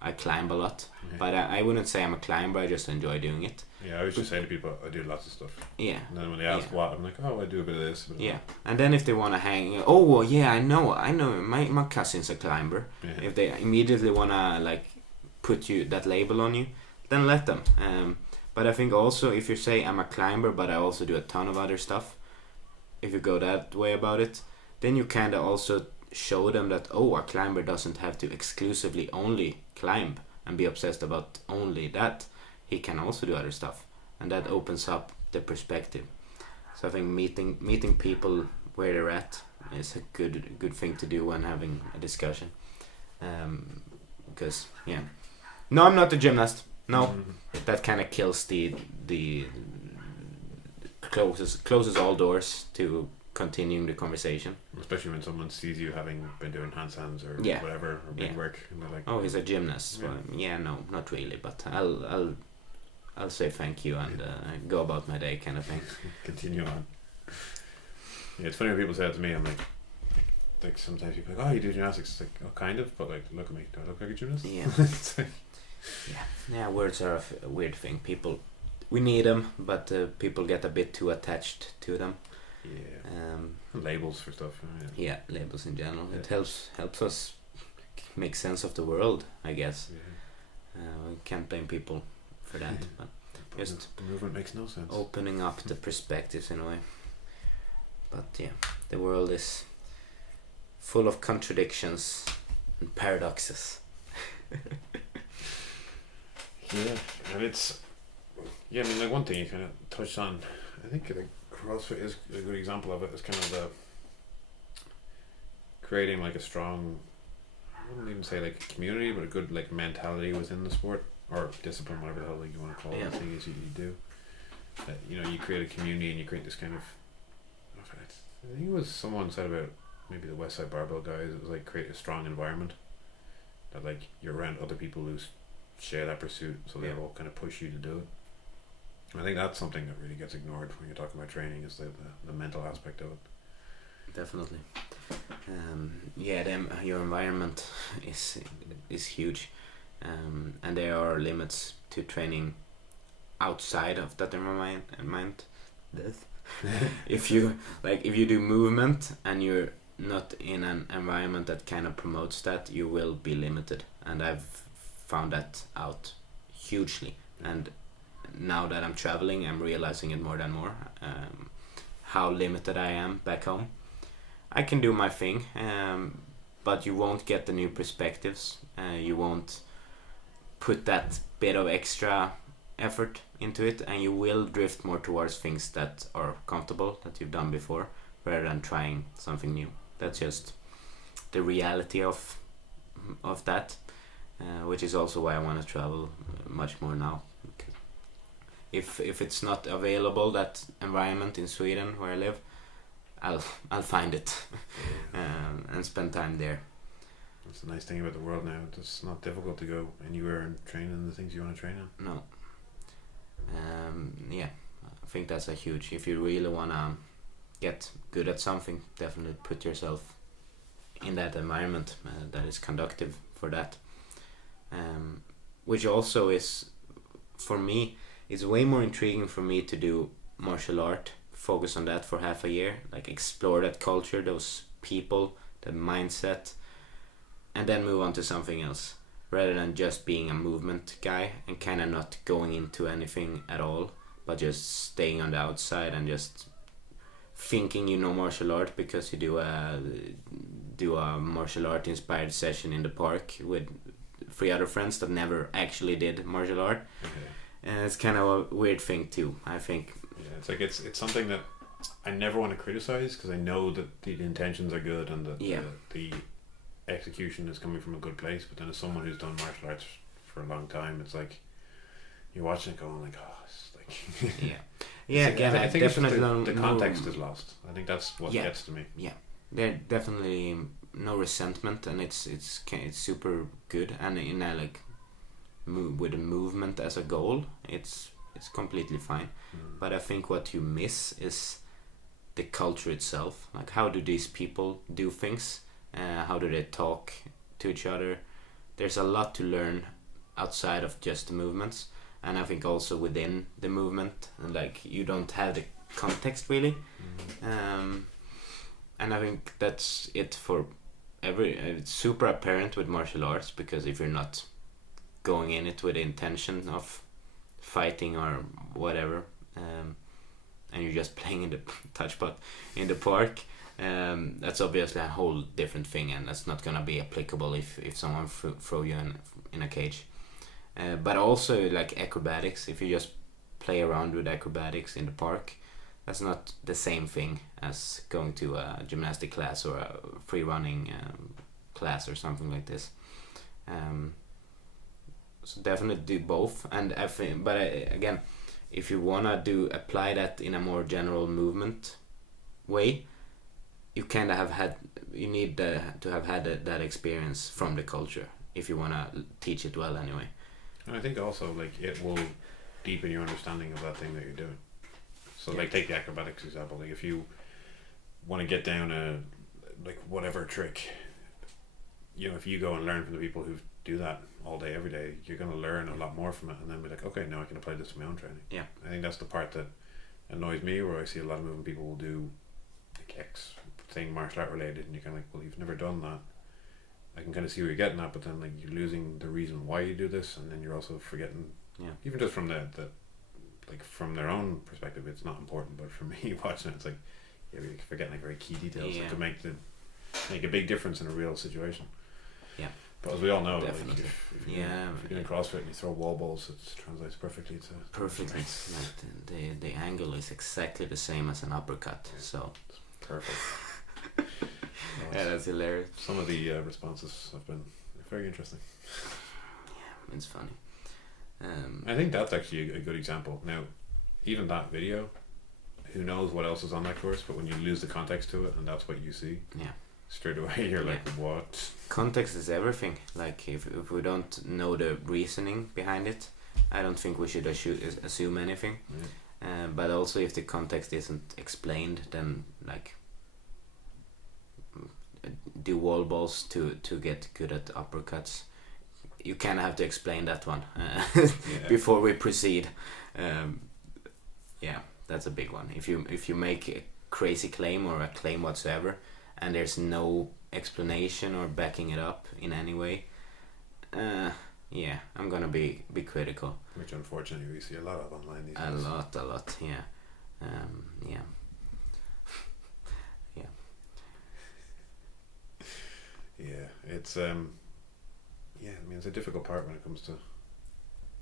I climb a lot, but I wouldn't say I'm a climber, I just enjoy doing it. Yeah, I always just say to people, I do lots of stuff. Yeah. And then when they ask what, I'm like, oh, I do a bit of this. And then if they want to hang, oh, well, yeah, I know, my cousin's a climber. Yeah. If they immediately want to, like, put that label on you, then let them. But I think also, if you say, I'm a climber, but I also do a ton of other stuff, if you go that way about it, then you kind of also show them that, oh, a climber doesn't have to exclusively only climb and be obsessed about only that. He can also do other stuff, and that opens up the perspective. So I think meeting people where they're at is a good thing to do when having a discussion. Because no, I'm not a gymnast. No, that kind of kills the closes all doors to continuing the conversation. Especially when someone sees you having been doing handstands or whatever, or big work, and they're like, oh, he's a gymnast. Yeah. Well, no, not really, but I'll say thank you and go about my day, kind of thing. Continue on. Yeah, it's funny when people say that to me. I'm like sometimes people are like, oh, you do gymnastics. It's like, oh, kind of, but like, look at me. Do I look like a gymnast? Yeah. Yeah, words are a weird thing. We need them, but people get a bit too attached to them. Yeah. Labels for stuff. Yeah, labels in general. Yeah. It helps us make sense of the world, I guess. Yeah. We can't blame people for that, but just the movement makes no sense. Opening up the perspectives in a way. But yeah, the world is full of contradictions and paradoxes. Yeah, and it's I mean, like one thing you kind of touched on, I think like CrossFit is a good example of it. It's kind of the creating like a strong, I wouldn't even say like community, but a good like mentality within the sport or discipline, whatever the hell like you want to call it. The thing is you do. You create a community and you create this kind of. I think it was someone said about maybe the West Side Barbell guys. It was like create a strong environment that like you're around other people who share that pursuit, so they all kind of push you to do it. I think that's something that really gets ignored when you're talking about training, is the mental aspect of it. Definitely. Your environment is huge, and there are limits to training outside of that environment. If you do movement and you're not in an environment that kind of promotes that, you will be limited, and I've found that out hugely. And now that I'm traveling, I'm realizing it more and more, how limited I am back home. I can do my thing, but you won't get the new perspectives. You won't put that bit of extra effort into it, and you will drift more towards things that are comfortable, that you've done before, rather than trying something new. That's just the reality of that, which is also why I want to travel much more now. If it's not available, that environment in Sweden where I live, I'll find it and spend time there. That's the nice thing about the world now. It's not difficult to go anywhere and train in the things you want to train in. No. I think that's a huge. If you really wanna get good at something, definitely put yourself in that environment that is conducive for that. Which also is, for me, it's way more intriguing for me to do martial art, focus on that for half a year, like explore that culture, those people, that mindset, and then move on to something else. rather than just being a movement guy and kind of not going into anything at all, but just staying on the outside and just thinking you know martial art because you do a martial art inspired session in the park with 3 other friends that never actually did martial art. And it's kind of a weird thing too, I think. Yeah, it's like it's something that I never want to criticize because I know that the intentions are good and that the execution is coming from a good place. But then as someone who's done martial arts for a long time, it's like you're watching it going like, oh, it's like again, I think definitely the context is lost. I think that's what gets to me. Yeah, there's definitely no resentment, and it's super good, and in a like with a movement as a goal, it's completely fine. But I think what you miss is the culture itself. Like, how do these people do things? How do they talk to each other? There's a lot to learn outside of just the movements, and I think also within the movement, and like you don't have the context really. And I think that's it for it's super apparent with martial arts, because if you're not going in it with the intention of fighting or whatever, and you're just playing in the touch pot in the park, that's obviously a whole different thing, and that's not gonna be applicable if someone throw you in a cage. But also like acrobatics, if you just play around with acrobatics in the park, that's not the same thing as going to a gymnastic class or a free running class or something like this. So definitely do both, and I think, but again, if you wanna apply that in a more general movement way, you kind of need to have had that experience from the culture if you wanna teach it well anyway. And I think also like it will deepen your understanding of that thing that you're doing. So like take the acrobatics example. Like if you want to get down a like whatever trick, you know, if you go and learn from the people who do that all day every day, you're going to learn a lot more from it, and then be like, okay, now I can apply this to my own training. Yeah, I think that's the part that annoys me, where I see a lot of moving people will do like X thing martial art related, and you're kind of like, well, you've never done that. I can kind of see where you're getting at, but then like you're losing the reason why you do this, and then you're also forgetting. Yeah. Even just from the like from their own perspective, it's not important, but for me watching it, it's like you're forgetting like very key details that could make a big difference in a real situation. Yeah. But as we all know, definitely. Like if you're doing CrossFit and you throw wall balls, it translates perfectly to. Perfectly. Like the angle is exactly the same as an uppercut. Yeah. So. It's perfect. Yeah, that's hilarious. Some of the responses have been very interesting. Yeah, it's funny. I think that's actually a good example. Now, even that video, who knows what else is on that course, but when you lose the context to it and that's what you see, straight away you're like, what? Context is everything. Like, if we don't know the reasoning behind it, I don't think we should assume anything. Yeah. But also, if the context isn't explained, then like do wall balls to get good at uppercuts. You kind of have to explain that one before we proceed. Yeah, that's a big one. If you make a crazy claim or a claim whatsoever, and there's no explanation or backing it up in any way, I'm gonna be critical. Which unfortunately we see a lot of online these days. A lot, yeah. Yeah, it's I mean, it's a difficult part when it comes to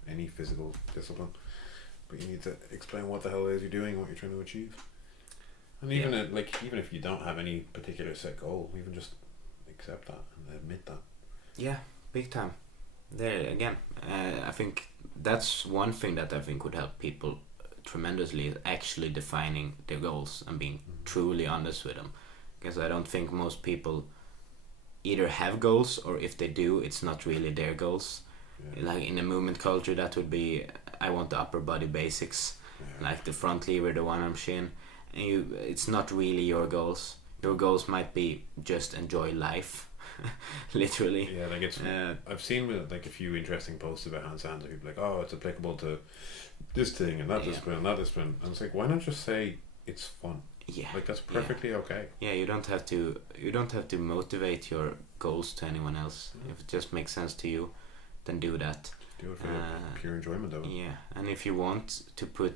any physical discipline, but you need to explain what the hell it is you're doing, what you're trying to achieve, and even even if you don't have any particular set goal, even just accept that and admit that. Yeah, big time. There again, I think that's one thing that I think would help people tremendously, is actually defining their goals and being truly honest with them, because I don't think most people either have goals, or if they do, it's not really their goals. Like in the movement culture, that would be, I want the upper body basics, like the front lever, the one arm shin, and it's not really your goals. Your goals might be just enjoy life, literally. Yeah, like it's I've seen like a few interesting posts about handstands, and people like, oh, it's applicable to this thing and that discipline and that discipline, and it's like, why not just say it's fun? Yeah, like that's perfectly okay. Yeah, you don't have to motivate your goals to anyone else. If it just makes sense to you, then do that. Do it for pure enjoyment of it. Yeah, and if you want to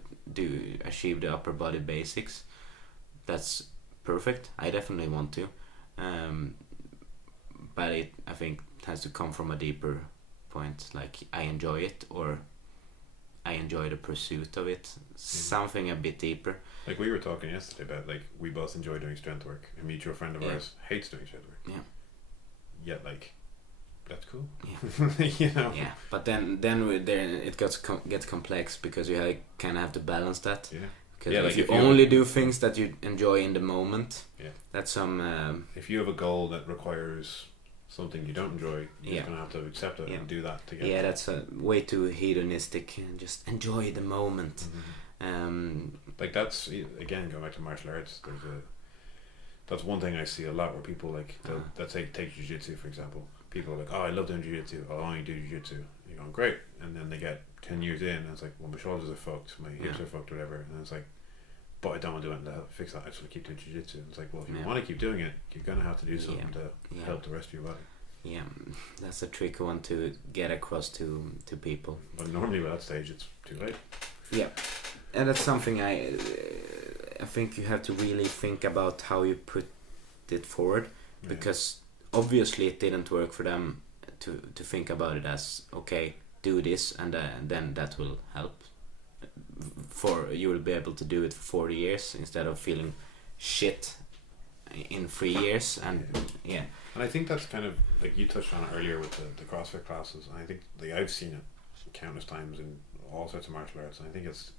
achieve the upper body basics, that's perfect. I definitely want to, but I think it has to come from a deeper point. Like I enjoy it, or I enjoy the pursuit of it. Something a bit deeper. Like we were talking yesterday about, like, we both enjoy doing strength work. A mutual friend of ours hates doing strength work. Yeah. Yet, like, that's cool. Yeah. You know. Yeah, but then it gets complex, because you kind of have to balance that. Yeah. Because like if you only do things that you enjoy in the moment, that's some. If you have a goal that requires something you don't enjoy, you're just gonna have to accept it and do that together. Yeah, that's way too hedonistic. And just enjoy the moment. Like that's, again, going back to martial arts. That's one thing I see a lot, where people, like, let's say take jiu-jitsu for example. People are like, oh, I love doing jiu-jitsu. I'll only do jiu-jitsu. You're going, great. And then they get 10 years in, and it's like, well, my shoulders are fucked, my hips are fucked, whatever. And it's like, but I don't want to do it to fix that. I just want to keep doing jiu-jitsu. And it's like, well, if you want to keep doing it, you're going to have to do something to help the rest of your body. Yeah, that's a tricky one to get across to people. But normally by that stage, it's too late. Yeah, and that's something I think you have to really think about how you put it forward, because obviously it didn't work for them to think about it as, okay, do this and then that will help. You will be able to do it for 40 years instead of feeling shit in 3 years. And and I think that's kind of, like you touched on it earlier with the CrossFit classes, and I think, like, I've seen it countless times in all sorts of martial arts, and I think it's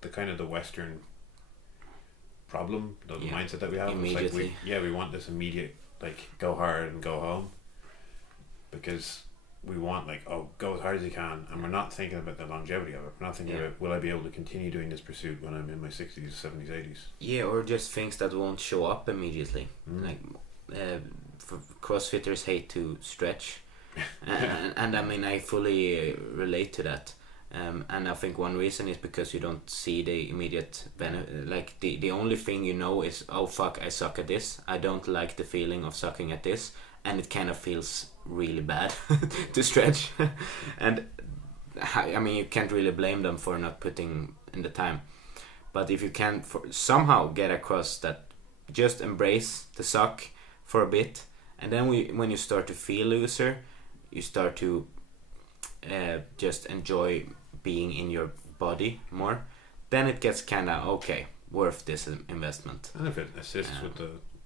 the kind of the Western problem, the mindset that we have. It's like we want this immediate, like, go hard and go home, because we want, like, oh, go as hard as you can, and we're not thinking about the longevity of it. We're not thinking about, will I be able to continue doing this pursuit when I'm in my 60s, 70s, 80s? Yeah, or just things that won't show up immediately. Like CrossFitters hate to stretch, and I mean, I fully relate to that. And I think one reason is because you don't see the immediate benefit. Like the only thing you know is, oh fuck, I suck at this. I don't like the feeling of sucking at this, and it kind of feels really bad to stretch. And I mean, you can't really blame them for not putting in the time. But if you can somehow get across that, just embrace the suck for a bit, and then when you start to feel looser, you start to just enjoy being in your body more, then it gets kind of okay, worth this investment. And if it assists with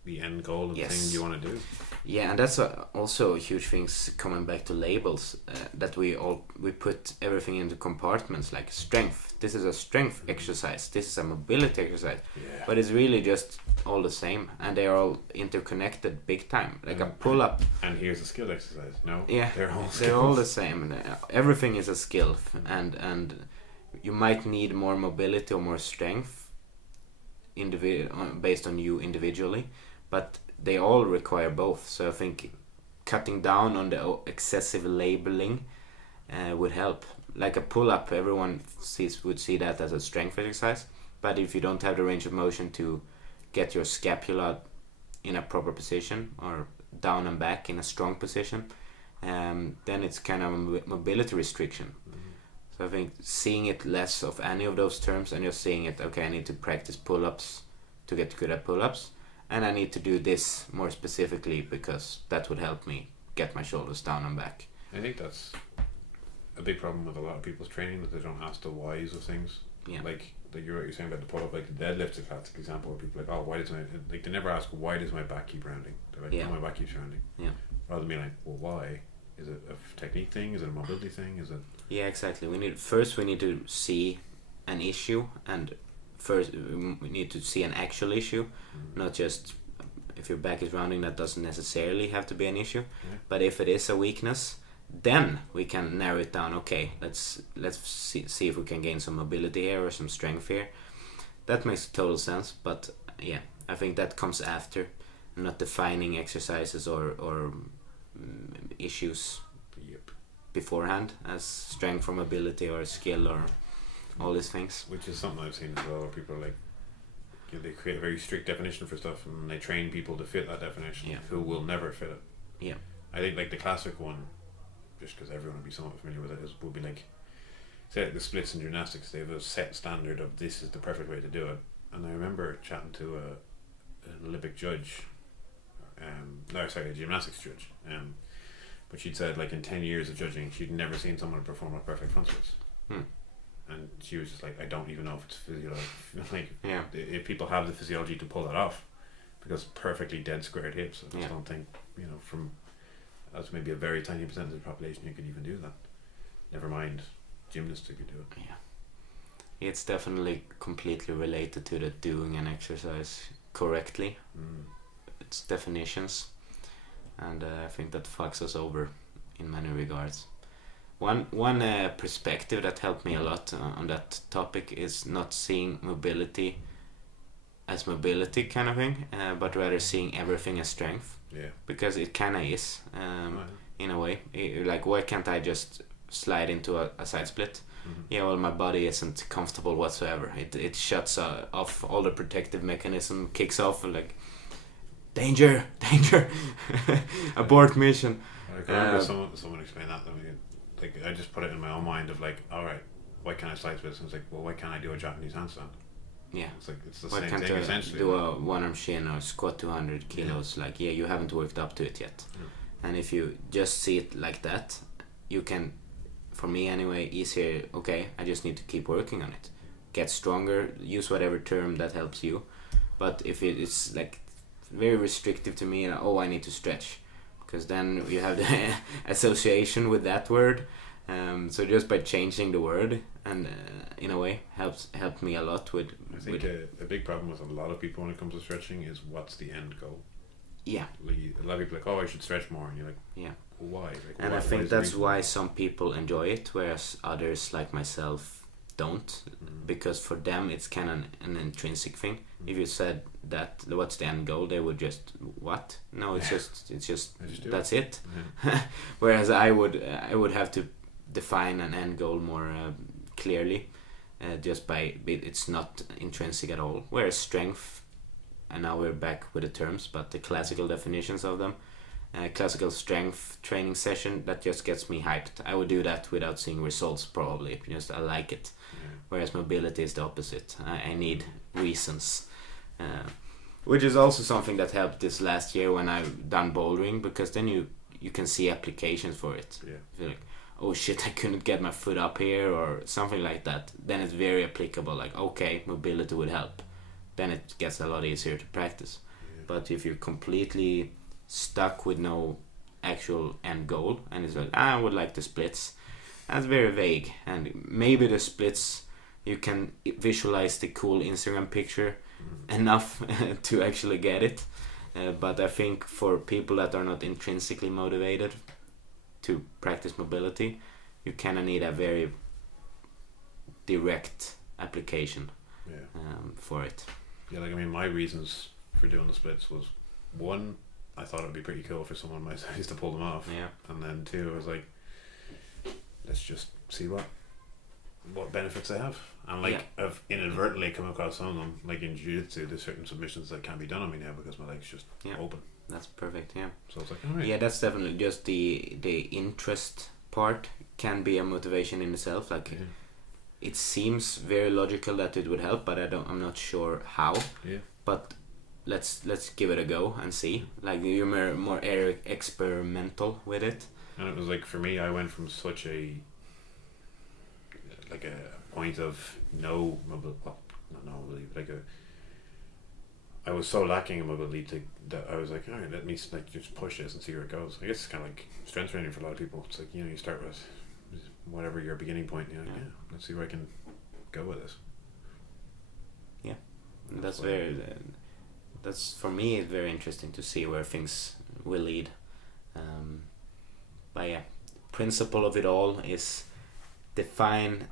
the end goal of the thing you want to do. Yeah, and that's also a huge thing, coming back to labels, that we put everything into compartments, like strength. This is a strength exercise. This is a mobility exercise. Yeah. But it's really just all the same, and they are all interconnected big time, like a pull-up. And here's a skill exercise. No, yeah, they're all the same. Everything is a skill, and you might need more mobility or more strength, based on you individually, but they all require both. So I think cutting down on the excessive labeling would help. Like a pull-up, everyone would see that as a strength exercise, but if you don't have the range of motion to get your scapula in a proper position, or down and back in a strong position, then it's kind of a mobility restriction. So I think seeing it less of any of those terms, and just seeing it, okay, I need to practice pull-ups to get good at pull-ups, and I need to do this more specifically because that would help me get my shoulders down and back. I think that's a big problem with a lot of people's training, that they don't ask the whys of things. Yeah. Like you're saying about the pull-up, like the deadlift's a classic example where people are like, oh, why does they never ask, why does my back keep rounding? They're like, oh, my back keeps rounding. Yeah. Rather than being like, well, why? Is it a technique thing? Is it a mobility thing? Is it? Yeah, exactly. We need to see an issue, and first we need to see an actual issue, not just if your back is rounding. That doesn't necessarily have to be an issue, but if it is a weakness, then we can narrow it down. Okay, let's see if we can gain some mobility here or some strength here. That makes total sense. But yeah, I think that comes after, not defining exercises or issues beforehand as strength or mobility or skill or all these things. Which is something I've seen as well, where people are like, they create a very strict definition for stuff, and they train people to fit that definition who will never fit it. Yeah. I think like the classic one just because everyone would be somewhat familiar with it, would be like, say the splits in gymnastics, they have a set standard of this is the perfect way to do it. And I remember chatting to an Olympic judge, a gymnastics judge, but she'd said like in 10 years of judging, she'd never seen someone perform a perfect front splits. And she was just like, I don't even know if it's physiological. Like, if people have the physiology to pull that off, because perfectly dead squared hips, I just don't think, from that's maybe a very tiny percentage of the population who could even do that. Never mind gymnasts who could do it. Yeah, it's definitely completely related to the doing an exercise correctly. Its definitions, and I think that fucks us over in many regards. One perspective that helped me a lot on that topic is not seeing mobility as mobility kind of thing, but rather seeing everything as strength. Yeah. Because it kind of is, in a way. Like, why can't I just slide into a side split? Yeah, well, my body isn't comfortable whatsoever. It shuts off all the protective mechanism, kicks off, and like, danger, abort mission. I can remember someone explained that to me. Like, I just put it in my own mind of like, all right, why can't I side split? And it's like, well, why can't I do a Japanese handstand? Yeah, it's like it's the why same can't thing I essentially. do a one-arm shin or squat 200 kilos? Like, you haven't worked up to it yet. And if you just see it like that, you can, for me anyway, easier. Okay, I just need to keep working on it, get stronger, use whatever term that helps you. But if it's like very restrictive to me, I need to stretch, because then you have the association with that word. So just by changing the word, and in a way helped me a lot with. I think a big problem with a lot of people when it comes to stretching is what's the end goal. Yeah. Like, a lot of people are like, I should stretch more, and you're like, yeah. Why? Like, and I think that's why some people enjoy it, whereas others like myself don't, because for them it's kind of an intrinsic thing. If you said that, what's the end goal, they would just, what? No, it's just that's it. Whereas I would have to define an end goal more clearly, just by it's not intrinsic at all. Whereas strength, and now we're back with the terms, but the classical definitions of them. Classical strength training session, that just gets me hyped. I would do that without seeing results, probably. Just I like it. Whereas mobility is the opposite. I need reasons, which is also something that helped this last year when I've done bouldering, because then you can see applications for it. You're like, oh shit, I couldn't get my foot up here or something like that. Then it's very applicable. Like, okay, mobility would help. Then it gets a lot easier to practice. But if you're completely stuck with no actual end goal, and it's like, I would like the splits, that's very vague. And maybe the splits, you can visualize the cool Instagram picture enough to actually get it, but I think for people that are not intrinsically motivated to practice mobility, you kind of need a very direct application for it. Yeah, like, I mean, my reasons for doing the splits was, one, I thought it would be pretty cool for someone my size to pull them off. Yeah. And then two, I was like, let's just see what benefits they have. And like, I've inadvertently come across some of them, like in jiu-jitsu, there's certain submissions that can't be done on me now because my leg's just open. That's perfect, yeah. So it's like, all right. Yeah, that's definitely just the interest part can be a motivation in itself. Like, it seems very logical that it would help, but I'm not sure how. Yeah. But let's give it a go and see. Like, you're more experimental with it. And it was like, for me, I went from such a point of no mobility, I was so lacking in mobility that I was like, all right, let me just push this and see where it goes. I guess it's kind of like strength training for a lot of people. It's like, you start with whatever your beginning point, you're like, let's see where I can go with this. Yeah, that's that's for me, it's very interesting to see where things will lead. But yeah, principle of it all is define,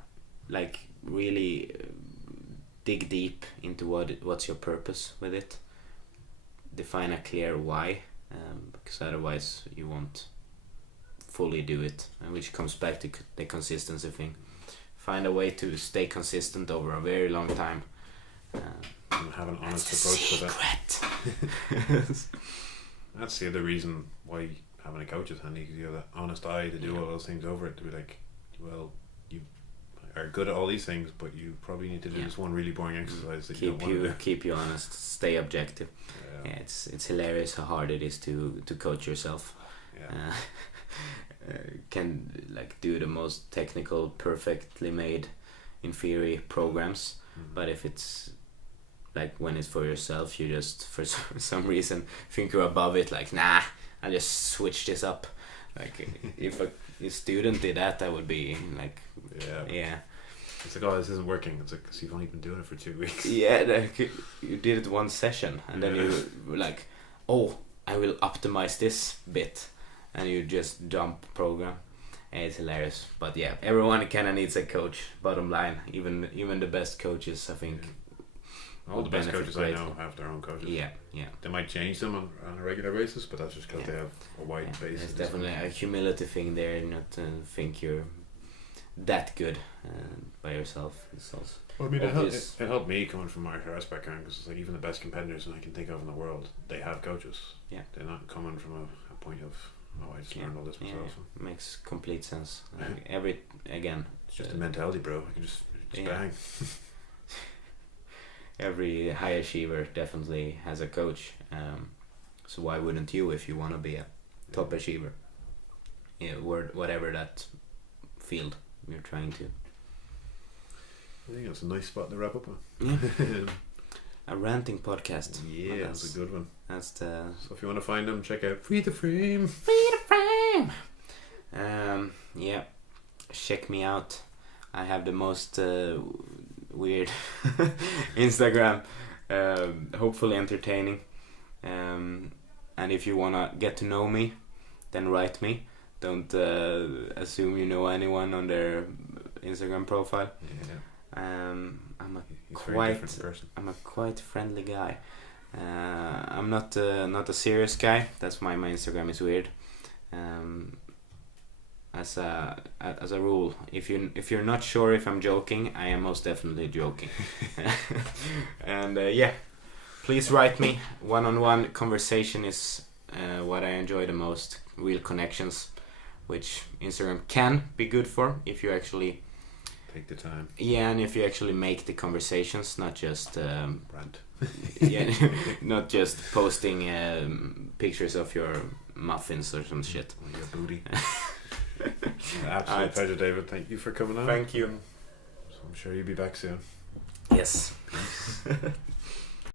like, really dig deep into what's your purpose with it. Define a clear why, because otherwise you won't fully do it, which comes back to the consistency thing. Find a way to stay consistent over a very long time. And have an honest approach to that. That's the other reason why having a coach's handy because you have that honest eye to do all those things over it, to be like, well, you are good at all these things, but you probably need to do this one really boring exercise that you don't want to do. Keep you honest, stay objective. Yeah. It's hilarious how hard it is to coach yourself. Yeah. Can like do the most technical, perfectly made, in theory, programs, but if it's like when it's for yourself, you just for some reason think you're above it. Like, nah, I'll just switch this up. Like if a student did that, that would be like, yeah. It's like, oh, this isn't working. It's like, because you've only been doing it for 2 weeks. Yeah, like, you did it one session, and then you were like, oh, I will optimize this bit, and you just jump program. And it's hilarious. But yeah, everyone kind of needs a coach. Bottom line, even the best coaches, I think. All the best coaches I know have their own coaches. Yeah. They might change them on a regular basis, but that's just because they have a wide base. There's definitely a humility thing there, not to think you're that good by yourself. It's also well, I mean, it helped me coming from martial arts background, because it's like even the best competitors that I can think of in the world, they have coaches. Yeah. They're not coming from a point of, oh, I just learned all this myself. Yeah. Makes complete sense. Like it's just a mentality, bro. I can just bang. Every high achiever definitely has a coach. So why wouldn't you if you want to be a top achiever? Yeah, whatever that field you're trying to. I think that's a nice spot to wrap up on. Yeah. A ranting podcast. Yeah, that's a good one. That's the. So if you want to find them, check out Free the Frame. Yeah, check me out. I have the most weird Instagram, hopefully entertaining. And if you wanna get to know me, then write me. Don't assume you know anyone on their Instagram profile. Yeah. I'm a quite friendly guy. I'm not a serious guy. That's why my Instagram is weird. As a rule, if you're not sure if I'm joking, I am most definitely joking. And please write me. One-on-one conversation is what I enjoy the most. Real connections, which Instagram can be good for if you actually take the time. Yeah, and if you actually make the conversations, not just rant. Yeah, not just posting pictures of your muffins or some shit. Or your booty. Absolute pleasure, David. Thank you for coming on. Thank you. So I'm sure you'll be back soon. Yes.